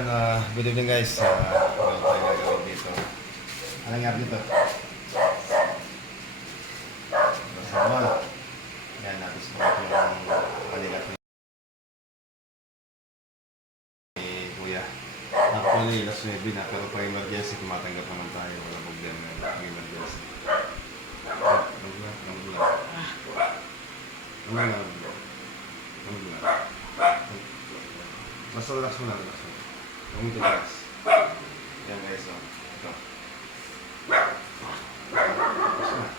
yan, good evening guys. Ano tayo gagawin dito? Anong nangyari dito? Sama. Yan, natin sumagot yung aligat ni Kuya. Actually, last 9 na, pero pag emergency, kumatanggap naman tayo. Wala problema na pag emergency. Basta relax mo na, relax mo. Huwag mo relax. Yan guys, oh. Ito. Relax na.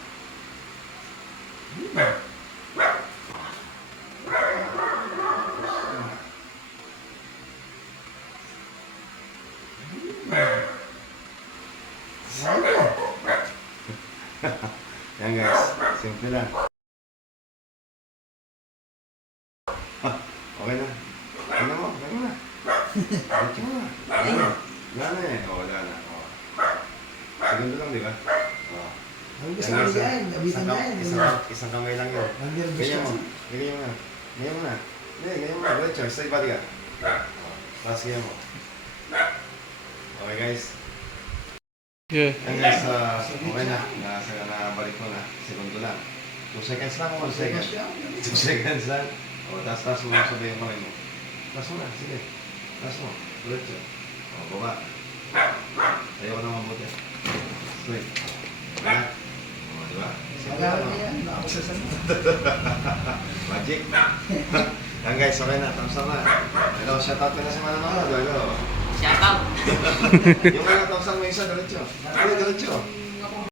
Yan guys, simple lang. Okay na. Ano mo? Ano na? Ano na? Ano na? Wala na eh. O, wala na. O. Segundo lang, di ba? O. Isang kamay lang yun. Ganyan mo. Ganyan mo na. Ganyan mo na. Ganyan mo na. Diretso. Sa iba, di ka. O. Tapos ganyan mo. Okay guys. Yeah. Yan guys, okay na. Nabalik mo na. Segundo lang. 2 seconds lang o 1 second. 2 seconds lang. O, taas mo lang sabay yung kamay mo. Taas mo na, sige. Taas mo. Diretso. O, baba. Ayaw ko na mabuti. Straight. Ayan. O, diba? Magic. Yan guys, okay na. Tapos na. Hello, shoutout ka na si Manamama. Hello. Shout out! Yung mga tausang may isa, diretso. Diretso.